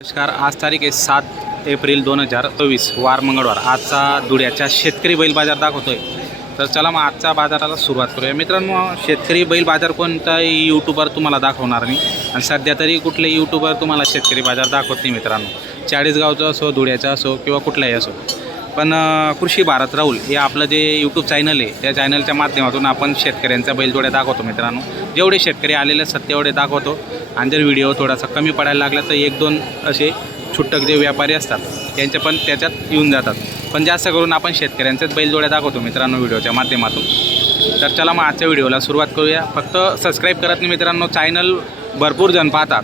नमस्कार. आज तारीख आहे 7 एप्रिल 2024 वार मंगळवार. आजचा धुळ्याच्या शेतकरी बैल बाजार दाखवतोय. तर चला मग आजच्या बाजाराला सुरुवात करूया. मित्रांनो, शेतकरी बैल बाजार कोणताही यूट्यूबर तुम्हाला दाखवणार नाही आणि सध्या तरी कुठलेही यूट्यूबर तुम्हाला शेतकरी बाजार दाखवत नाही मित्रांनो. चाळीसगावचं असो, धुळ्याचा असो किंवा कुठलाही असो. पण कृषी भारत राहुल हे आपलं जे यूट्यूब चॅनल आहे त्या चॅनलच्या माध्यमातून आपण शेतकऱ्यांचा बैलजोड्या दाखवतो मित्रांनो. जेवढे शेतकरी आलेले असतात तेवढे दाखवतो. आणि जर व्हिडिओ थोडासा कमी पडायला लागला तर एक दोन असे छुट्टक जे व्यापारी असतात त्यांचे पण त्याच्यात येऊन जातात. पण जास्त करून आपण शेतकऱ्यांच्याच बैलजोड्या दाखवतो मित्रांनो व्हिडिओच्या माध्यमातून. तर चला मग आजच्या व्हिडिओला सुरुवात करूया. फक्त सबस्क्राईब करत नाही मित्रांनो. चॅनल भरपूर जण पाहतात,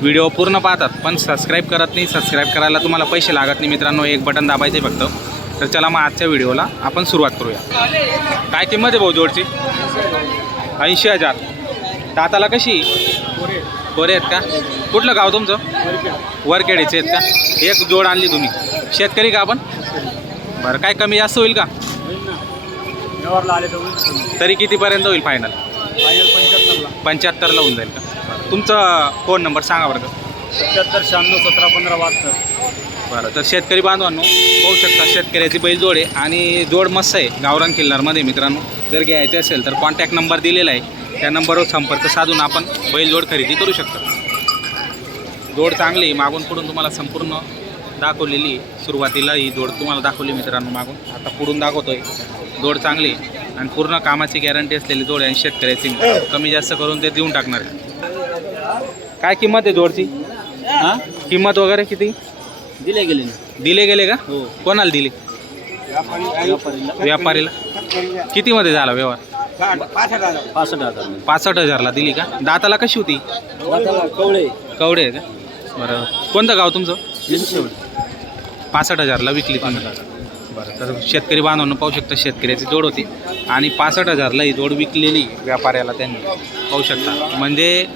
व्हिडिओ पूर्ण पाहतात, पण सबस्क्राईब करत नाही. सबस्क्राईब करायला तुम्हाला पैसे लागत नाही मित्रांनो, एक बटन दाबायचे फक्त. तर चला मग आजच्या व्हिडिओला आपण सुरुवात करूया. काय किंमत आहे भाऊ जोडची? 80,000. दाताला कशी? बरे आहेत का? कुठलं गाव तुमचं? वरखेडीचे आहेत का? एक जोड आणली तुम्ही. शेतकरी का आपण? बरं, काय कमी जास्त होईल का? तरी कितीपर्यंत होईल फायनल? 75ला होऊन जाईल का? तुमचा फोन नंबर सांगा बरं का. 77 96 17 15 72. बरं, तर शेतकरी बांधवांनो पाहू शकता शेतकऱ्याची बैल जोड आहे आणि जोड मस्त आहे. गावरान किल्लारमध्ये मित्रांनो जर घ्यायचे असेल तर कॉन्टॅक्ट नंबर दिलेला आहे, त्या नंबरवर संपर्क साधून आपण बैलजोड खरेदी करू शकतो. जोड चांगली आहे, मागून पुढून तुम्हाला संपूर्ण दाखवलेली. सुरुवातीला ही जोड तुम्हाला दाखवली मित्रांनो मागून, आता पुढून दाखवतोय. जोड चांगली आहे आणि पूर्ण कामाची गॅरंटी असलेली जोड आहे. आणि शेतकऱ्याची कमी जास्त करून ते देऊन टाकणार आहे. काय किंमत आहे जोडची? हां, किंमत वगैरे किती दिले गेले ना. दिले गेले का? हो, कोणाला दिले? व्यापारीला. कितीमध्ये झाला व्यवहार? 65,000. 65,000ला दिली का? दाताला कशी होती? कवळे कवडे आहे का? बरं, कोणतं गाव तुमचं? 65,000ला विकली तुम्ही. बरं, तर शेतकरी बांधवांना पाहू शकता शेतकऱ्याची जोड होती आणि 65,000ला ही जोड विकलेली व्यापाऱ्याला त्यांनी. पाहू शकता. म्हणजे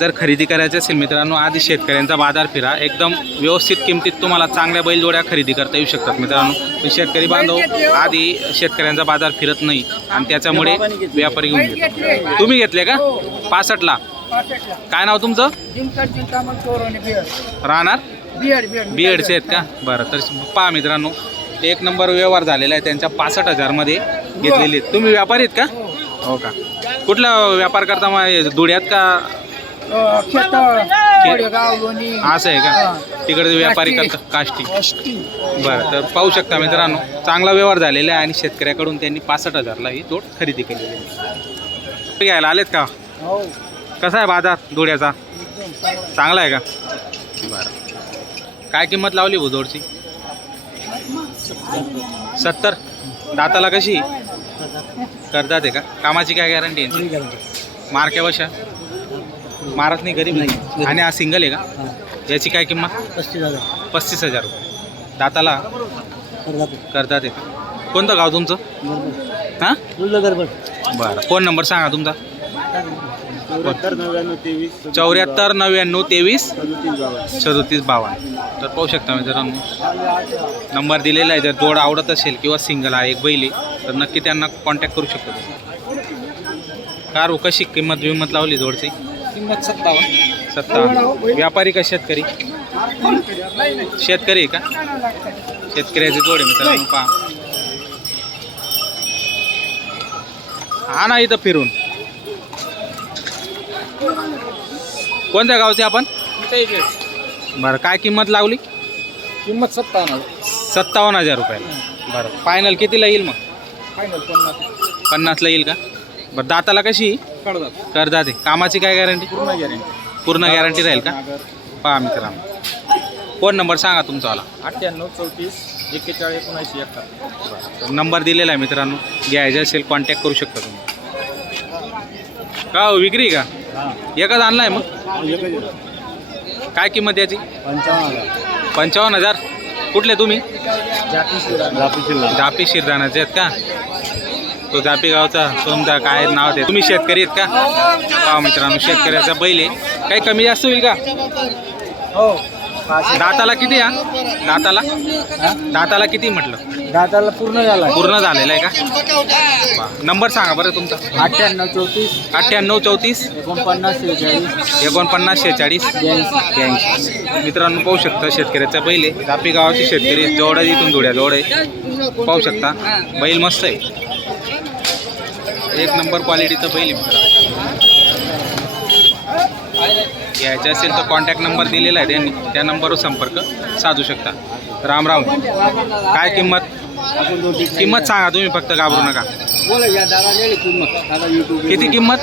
जर खरेदी करायची असेल मित्रांनो आधी शेतकऱ्यांचा बाजार फिरा. एकदम व्यवस्थित किमतीत तुम्हाला चांगल्या बैलजोड्या खरेदी करता येऊ शकतात मित्रांनो. पण शेतकरी बांधव आधी शेतकऱ्यांचा बाजार फिरत नाही आणि त्याच्यामुळे व्यापारी घेऊन घेतात. तुम्ही घेतले का? 65ला. काय नाव तुमचं? राहणार बीएडचे आहेत का? बरं, तर पहा मित्रांनो एक नंबर व्यवहार झालेला आहे त्यांच्या. 65,000मध्ये घेतलेले आहेत. तुम्ही व्यापारी आहेत का? हो का? कुठला व्यापार करता मग? धुळ्यात का? असं आहे का? तिकडे व्यापारी करता काष्टी. बरं, तर पाहू शकता मित्रांनो चांगला व्यवहार झालेला आहे आणि शेतकऱ्याकडून त्यांनी 65,000ला ही जोड खरेदी केलेली आहे. घ्यायला आलेत का? कसा आहे बाजार धुळ्याचा? चांगला आहे का? बरं, काय किंमत लावली भाऊ जोडची? 70. दाताला कशी? करतात आहे का? कामाची काय गॅरंटी आहे? मार्क्या बशा मारत नाही, गरीब नाही. आणि हा सिंगल आहे का? याची काय किंमत? 35,000 रुपये. दाताला करतात आहे का? कोणतं गाव तुमचं? हां, बरं. फोन नंबर सांगा तुमचा. 74 99 23 37 52. तर पाहू शकता मित्रांनो नंबर दिलेला आहे. जर जोड आवडत असेल किंवा सिंगल आहे एक बैल तर नक्की त्यांना कॉन्टॅक्ट करू शकतो. कार कशी किंमत लावली जोडची? किंमत 57. व्यापारी का शेतकरी? शेतकरी आहे का? शेतकऱ्याची जोड आहे मित्रांनो. पहा हा ना इथं फिरून. कोणत्या गावचे आपण? बरं, काय किंमत लावली? किंमत 57. 57,000 रुपयाला. बरं, फायनल कितीला येईल मग? फायनल 50ला येईल का? बरं, दाताला कशी? करदाते. कामाची काय गॅरंटी? पूर्ण गॅरंटी राहील का? पहा मित्रांनो फोन नंबर सांगा तुमचावाला. 98 34 41 79 71. नंबर दिलेला आहे मित्रांनो. घ्यायचं असेल कॉन्टॅक्ट करू शकता तुम्ही. का विक्री का? एकच आणला आहे मग? काय किंमत याची? 55,000. कुठले तुम्ही? जापी शिरदानाचे आहेत का? तो जापी गावचा तुमचा काय नाव ते? तुम्ही शेतकरी आहेत का? पहा मित्रांनो शेतकऱ्याचा बैल आहे. काही कमी जास्त होईल का? हो, दाताला किती या दाताला दाताला किती म्हटलं दाताला पूर्ण झाला पूर्ण झालेलं आहे का? नंबर सांगा बरं तुमचा. 98 34 98 34 49 46 49 मित्रांनो पाहू शकता शेतकऱ्याचा बैल आहे. जापी गावाचे शेतकरी जवळ इथून धुळ्या जवळ आहे. पाहू शकता बैल मस्त आहे. एक नंबर क्वालिटीचं बैल आहे मित्रांनो. घ्यायचं असेल तर कॉन्टॅक्ट नंबर दिलेला आहे त्यांनी, त्या नंबरवर संपर्क साधू शकता. राम राम. काय किंमत सांगा तुम्ही, फक्त घाबरू नका. किती किंमत?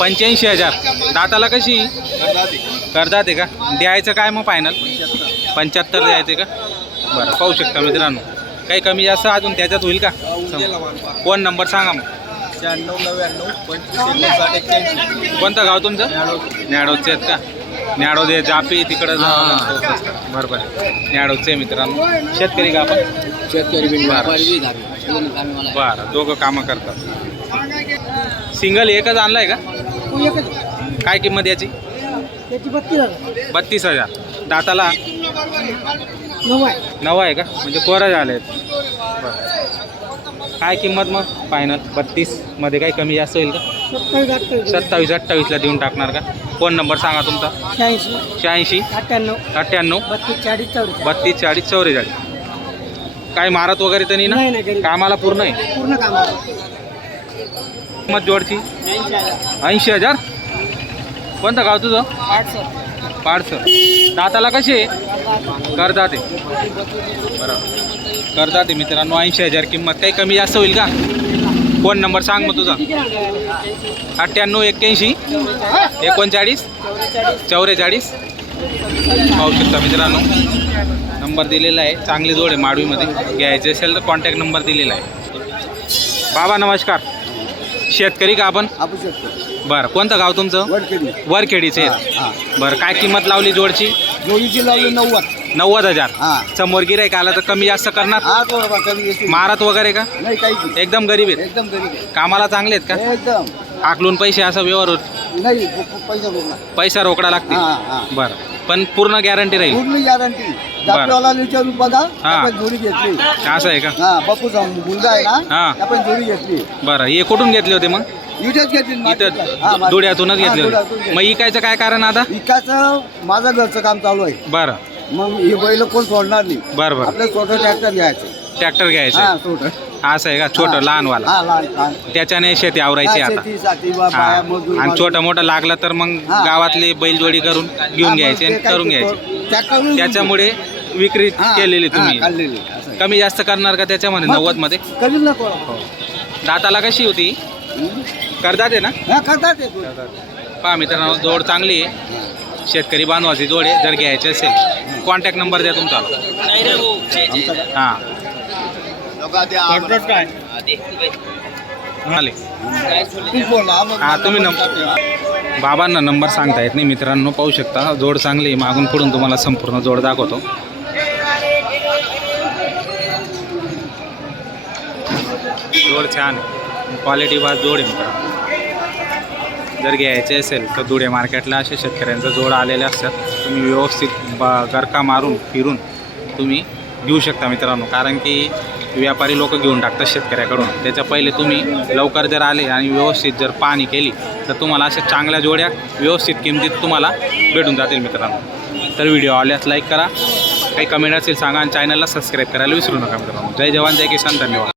85,000. दाताला कशी करतात आहे का? द्यायचं काय मग फायनल? 75 द्यायचे का? बरं पाहू शकता मित्रांनो. काही कमी जास्त अजून त्याच्यात होईल का? फोन नंबर सांगा मग. 96 कोणतं गाव तुमचं? न्याडोचे आहेत का? न्याडो दे जापी तिकडं बरोबर न्याडोचे मित्रांनो. शेतकरी का आपण? बरं दोघं कामं करतात. सिंगल एकच आणलाय का? काय किंमत याची? 32,000. दाताला 9 आहे का? म्हणजे कोरा झाले आहेत. बरं काय किंमत मग फायनल? 32 मध्ये काही कमी जास्त होईल का? 27-28ला देऊन टाकणार का? फोन नंबर सांगा तुमचा. 86 98 32 40 44. काय मारत वगैरे तर नाही ना? कामाला पूर्ण आहे. किंमत जोडची 80,000. कोणतं गाव तुझं? पाडसर. दाताला कशी आहे? करतात आहे. बरं करतात आहे मित्रांनो. 80,000 किंमत. काही कमी जास्त होईल का? फोन नंबर सांग मग तुझा. 98 81 39 44. पाहू शकता मित्रांनो नंबर दिलेला आहे. चांगली जोड आहे माडवीमध्ये. घ्यायचे असेल तर कॉन्टॅक्ट नंबर दिलेला आहे. बाबा नमस्कार. शेतकरी का आपण? बरं कोणतं गाव तुमचं? वरखेडीचे आहेत. बरं काय किंमत लावली जोडची? जोडीची लावली 90,000. समोर गिराईक आला तर कमी जास्त करणार? मारत वगैरे का? नाही काही एकदम गरीब आहेत. एकदम गरीब कामाला चांगले आहेत का? एकदम आकलून पैसे असा व्यवहार होत? नाही पैसा रोखला. पैसा रोकडा लागते. बरं पण पूर्ण गॅरंटी राहील? पूर्ण गॅरंटी. दाखवाला विचारून बघा. आपण जोडी घेतली. असं आहे का? बापूचा मुलगा आहे ना, आपण जोडी घेतली. बरं हे कुठून घेतले होते मग? इथेच घेतली. इथं धुळ्यातूनच घेतले होते. मग इकायचं काय कारण आता? विकायचं माझं घरचं काम चालू आहे. बरं मग हे बैल कोण सोडणार नाही. बरं आपलं छोटं ट्रॅक्टर घ्यायचं. ट्रॅक्टर घ्यायचं छोटं. असं आहे का? छोटं लहानवाला. लहान त्याच्याने शेती आवरायची आता. आणि छोटं मोठं लागलं तर मग गावातली बैलजोडी करून घेऊन घ्यायचे आणि करून घ्यायचे. त्याच्यामुळे विक्री केलेली तुम्ही. कमी जास्त करणार का त्याच्यामध्ये? 90 मध्ये करील ना. दाताला कशी होती? करतात आहे ना? करतात. पहा मित्रांनो जोड चांगली आहे. शेतकरी बांधवाची जोड आहे. जर घ्यायचे असेल कॉन्टॅक्ट नंबर द्या तुमचा. हां काय हां तुम्ही बाबांना नंबर सांगता येत नाही मित्रांनो. पाहू शकता जोड चांगली आहे. मागून पुढून तुम्हाला संपूर्ण जोड दाखवतो. जोड छान आहे. क्वालिटी बाज जोड आहे मित्रांनो. जर घ्यायचे असेल तर धुळे मार्केटला असे शेतकऱ्यांचा जोड आलेले असतात. तुम्ही व्यवस्थित गरका मारून फिरून तुम्ही घेऊ शकता मित्रांनो. कारण की व्यापारी लोक घेऊन टाकतात शेतकऱ्याकडून. त्याच्या पहिले तुम्ही लवकर जर आले आणि व्यवस्थित जर पाहणी केली तर तुम्हाला अशा चांगल्या जोड्या व्यवस्थित किमतीत तुम्हाला भेटून जातील मित्रांनो. तर व्हिडिओ आल्यास लाईक करा. काही कमेंट असेल सांगा आणि चॅनलला सबस्क्राईब करायला विसरू नका मित्रांनो. जय जवान जय किसान. धन्यवाद.